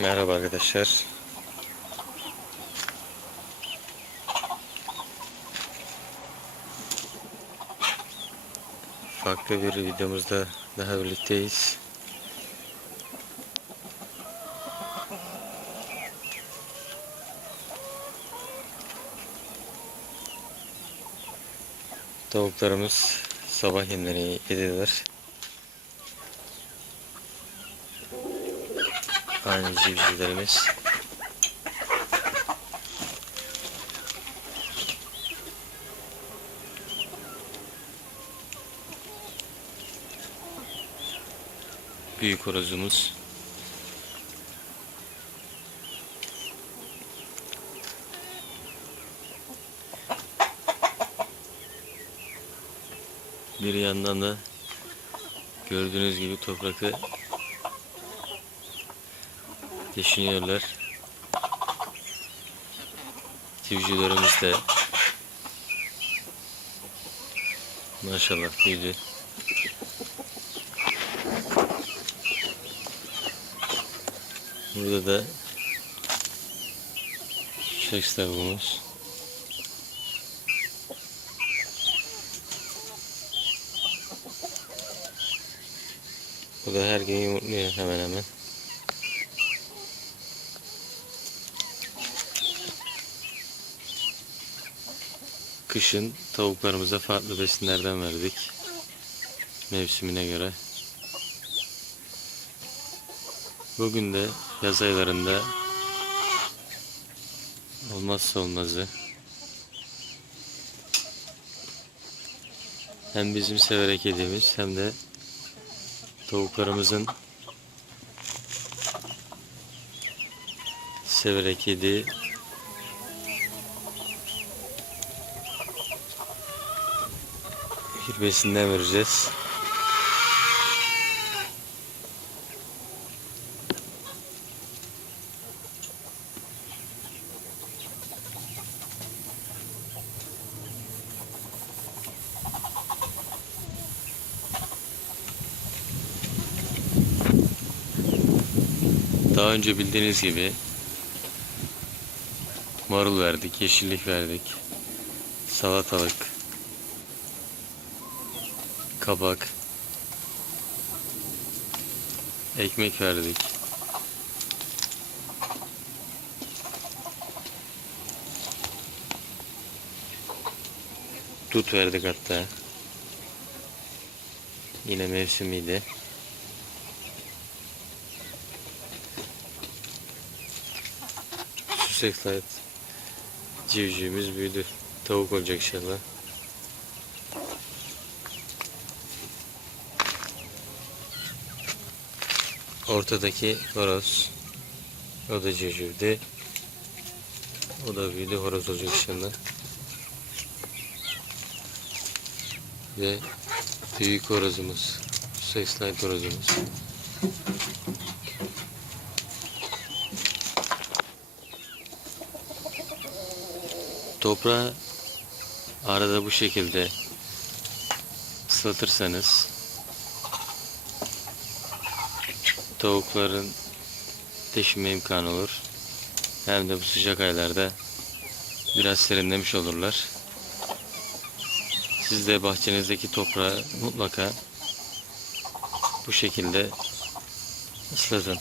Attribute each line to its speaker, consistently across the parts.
Speaker 1: Merhaba arkadaşlar. Farklı bir videomuzda daha birlikteyiz. Tavuklarımız sabah yemlerini yediler. Aynı civcivlerimiz. Büyük horozumuz. Bir yandan da gördüğünüz gibi toprakı düşünüyorlar. Civcivlerimiz de maşallah büyüdü. Burada da seks tavuğumuz. Bu da her gün yumurtluyor hemen hemen. Kışın tavuklarımıza farklı besinlerden verdik. Mevsimine göre. Bugün de yaz aylarında olmazsa olmazı hem bizim severek yediğimiz hem de tavuklarımızın severek yediği bir besinden vereceğiz. Daha önce bildiğiniz gibi marul verdik, yeşillik verdik, salatalık, kabak, ekmek verdik. Tut verdik hatta. Yine mevsimiydi. Sussex Light civcivimiz büyüdü. Tavuk olacak inşallah. Ortadaki horoz. O da civcivdi. O da büyüdü. Horoz olacak inşallah. Ve büyük horozumuz. Light horozumuz. Toprağı arada bu şekilde ıslatırsanız tavukların deşime imkanı olur. Hem de bu sıcak aylarda biraz serinlemiş olurlar. Siz de bahçenizdeki toprağı mutlaka bu şekilde ıslatın.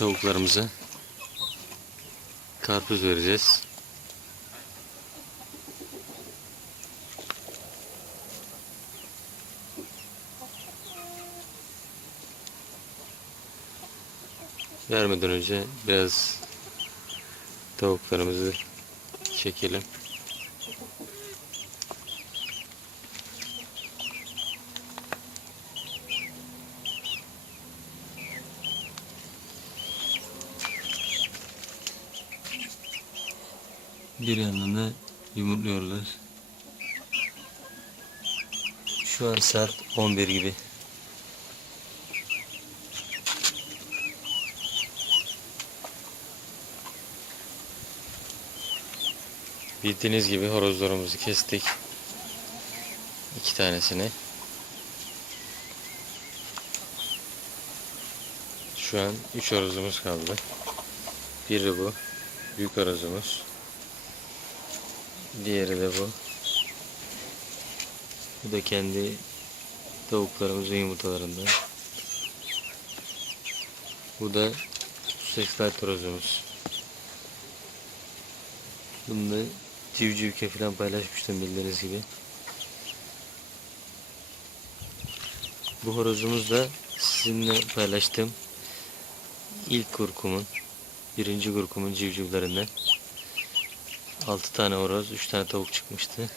Speaker 1: Bugün tavuklarımıza karpuz vereceğiz. Vermeden önce biraz tavuklarımızı çekelim. Bir yandan da yumurtluyorlar. Şu an saat 11 gibi. Bildiğiniz gibi horozlarımızı kestik. İki tanesini. Şu an üç horozumuz kaldı. Biri bu. Büyük horozumuz. Diğeri de bu. Bu da kendi tavuklarımızın yumurtalarından. Bu da Sexlight horozumuz. Bunu da civcivke falan paylaşmıştım bildiğiniz gibi. Bu horozumuz da sizinle paylaştığım ilk kurkumun, birinci kurkumun civcivlerinden. 6 tane horoz, 3 tane tavuk çıkmıştı.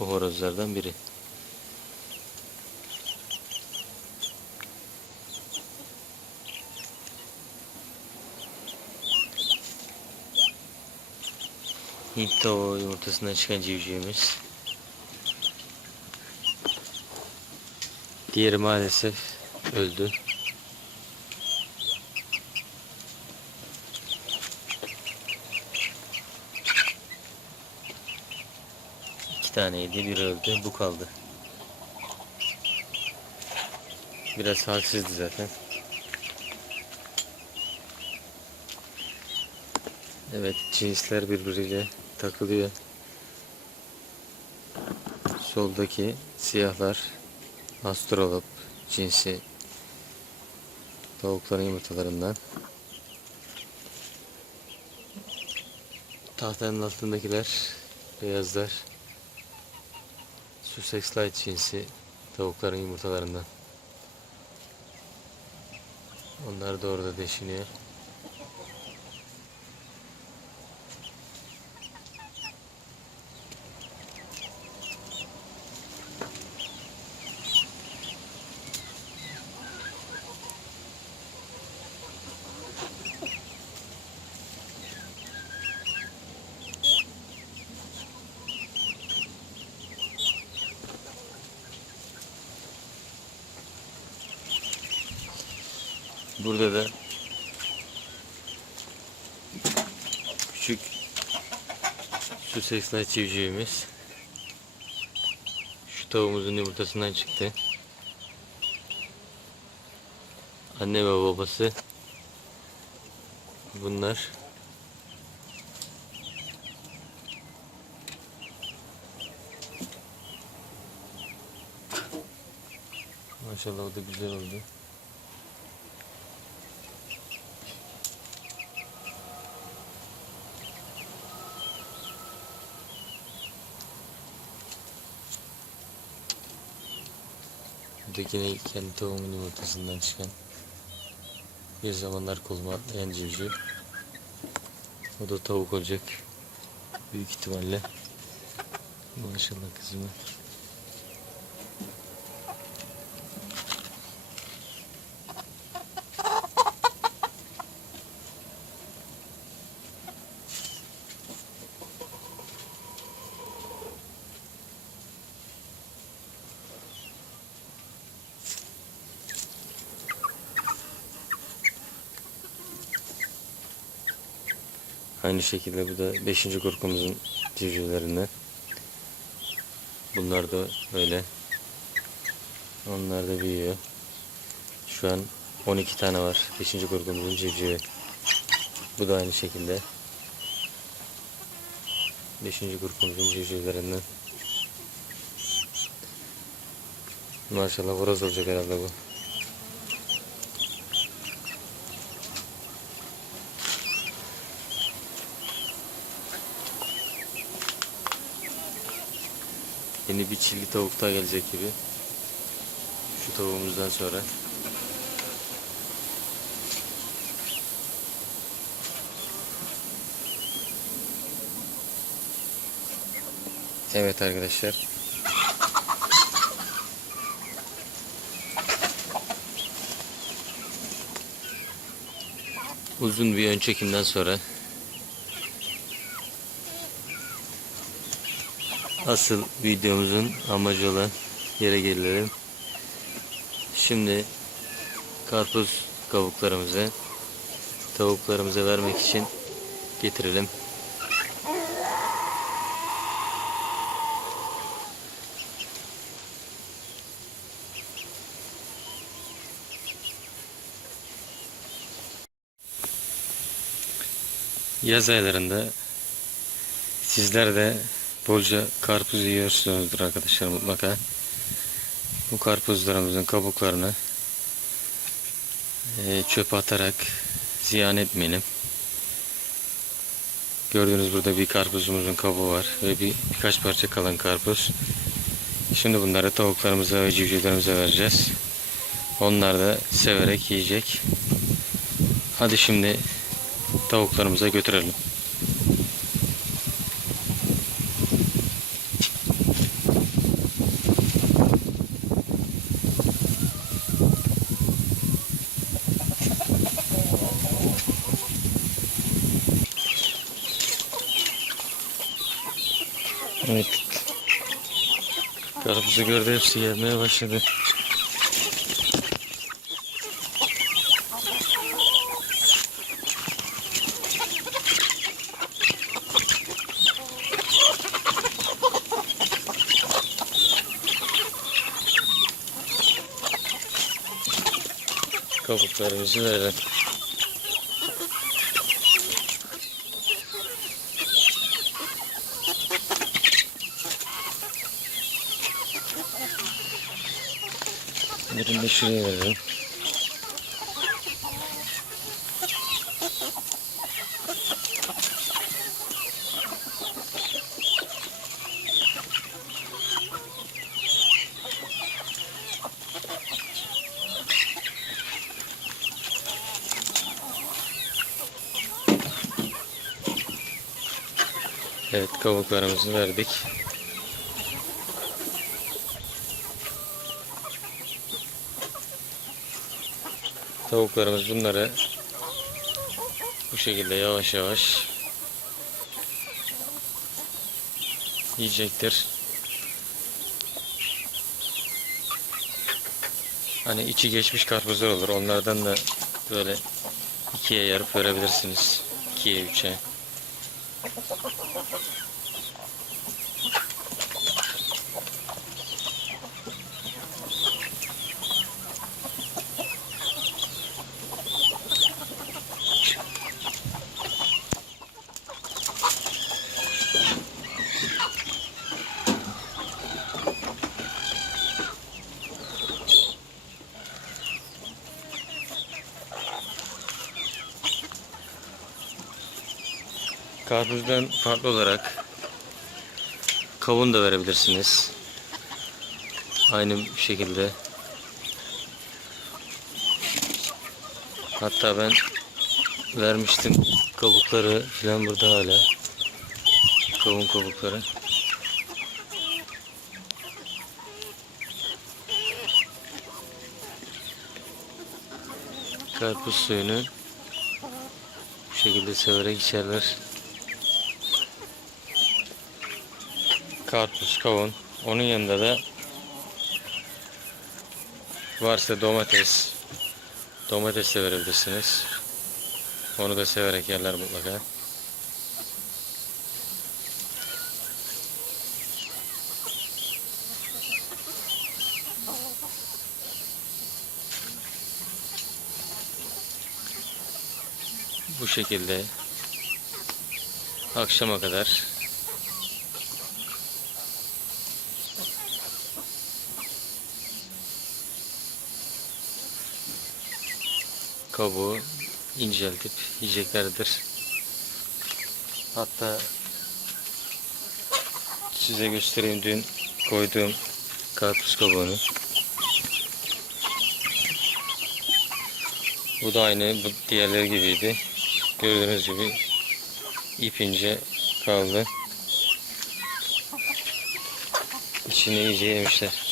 Speaker 1: Bu horozlardan biri. Hint tavuğu yumurtasından çıkan civcivimiz. Diğeri maalesef öldü. İki taneydi, biri öldü, bu kaldı. Biraz halsizdi zaten. Evet, cinsler birbiriyle takılıyor. Soldaki siyahlar astrolop cinsi tavukların yumurtalarından. Tahtanın altındakiler beyazlar Sussex Light cinsi tavukların yumurtalarından. Onlar da orada deşiniyor. Burada da küçük Light civcivimiz şu tavuğumuzun yumurtasından çıktı. Anne ve babası bunlar. Maşallah o da güzel oldu. Buradakine kendi tavuğumun yumurtasından çıkan bir zamanlar koluma atlayan civciv. O da tavuk olacak. Büyük ihtimalle. Maşallah kızıma. Aynı şekilde bu da 5. korkumuzun civcivlerinden. Bunlar da öyle. Onlar da büyüyor. Şu an 12 tane var. 5. korkumuzun civcivi. Bu da aynı şekilde. 5. korkumuzun civcivlerinden. Maşallah horoz olacak herhalde bu. Yeni bir çilli tavuk daha gelecek gibi. Şu tavuğumuzdan sonra. Evet arkadaşlar. Uzun bir ön çekimden sonra asıl videomuzun amacı olan yere gelelim. Şimdi karpuz kabuklarımızı tavuklarımıza vermek için getirelim. Yaz aylarında sizler de bolca karpuz yiyorsunuzdur arkadaşlar mutlaka. Bu karpuzlarımızın kabuklarını e, çöpe atarak ziyan etmeyelim. Gördüğünüz burada bir karpuzumuzun kabuğu var ve bir birkaç parça kalan karpuz. Şimdi bunları tavuklarımıza ve civcivlerimize vereceğiz. Onlar da severek yiyecek. Hadi şimdi tavuklarımıza götürelim. Evet. Karpuzu gördü hepsi gelmeye başladı. Kabuklarımızı verelim. Birini de şuraya verelim. Evet kabuklarımızı verdik. Tavuklarımız bunları bu şekilde yavaş yavaş yiyecektir. Hani içi geçmiş karpuzlar olur. Onlardan da böyle ikiye yarıp verebilirsiniz. İkiye üçe. Karpuzdan farklı olarak kavun da verebilirsiniz. Aynı şekilde. Hatta ben vermiştim kabukları falan burada hala. Kavun kabukları. Karpuz suyunu bu şekilde severek içerler. Karpuz, kavun. Onun yanında da varsa domates. Domates de verebilirsiniz. Onu da severek yerler mutlaka. Bu şekilde akşama kadar kabuğu inceltip yiyeceklerdir. Hatta size göstereyim dün koyduğum karpuz kabuğunu. Bu da aynı bu diğerleri gibiydi. Gördüğünüz gibi ip ince kaldı. İçini iyice yemişler.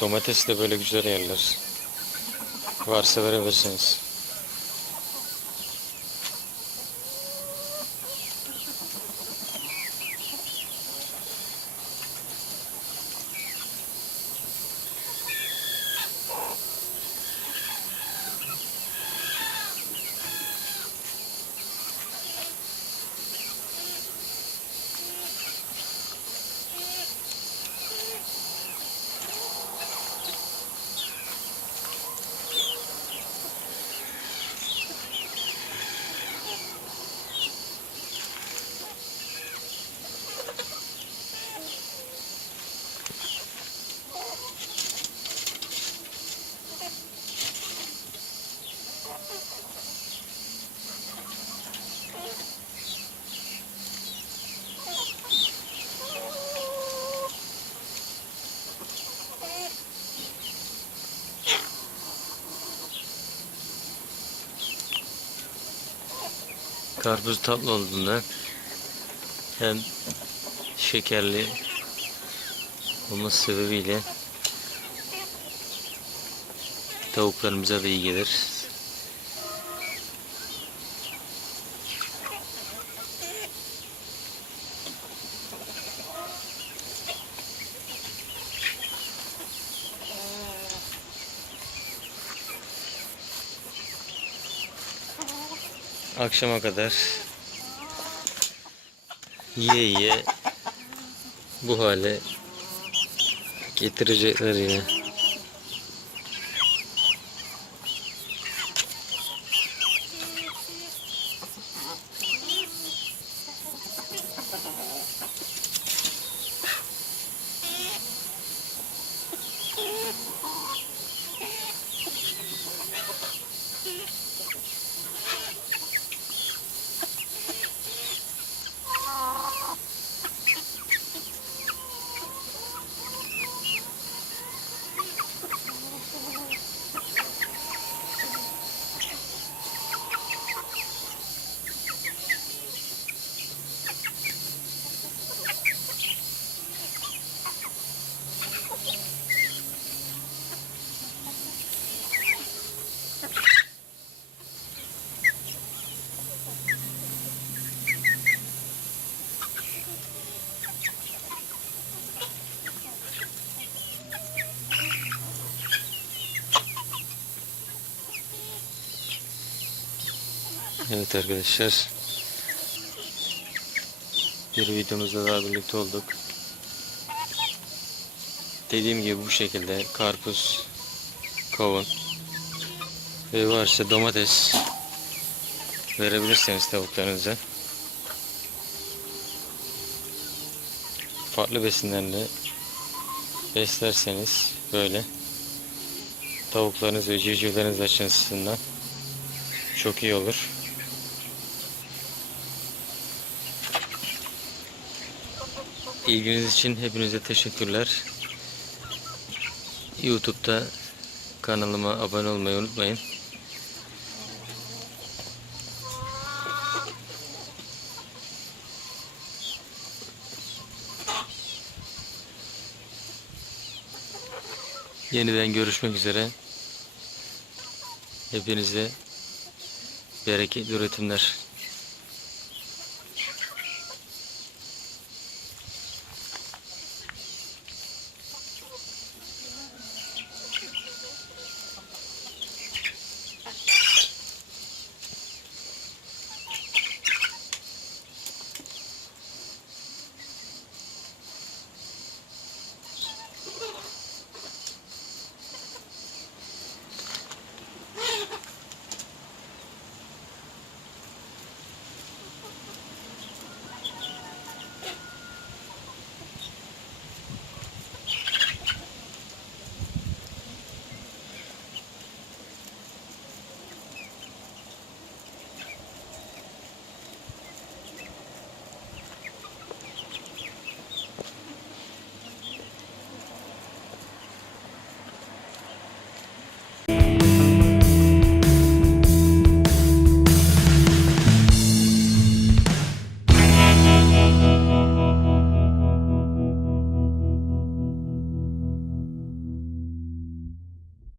Speaker 1: Domatesi de böyle güzel yerler. Varsa verebilirsiniz. Karpuz tatlı olduğundan hem şekerli olması sebebiyle tavuklarımıza da iyi gelir. Akşama kadar yiye yiye bu hale getirecekler ya. Evet arkadaşlar. Bir videomuzda daha birlikte olduk. Dediğim gibi bu şekilde karpuz, kavun ve varsa domates verebilirseniz tavuklarınıza. Farklı besinlerle beslerseniz böyle tavuklarınız ve civcivleriniz açısından çok iyi olur. İlginiz için hepinize teşekkürler. YouTube'da kanalıma abone olmayı unutmayın. Yeniden görüşmek üzere. Hepinize bereketli üretimler.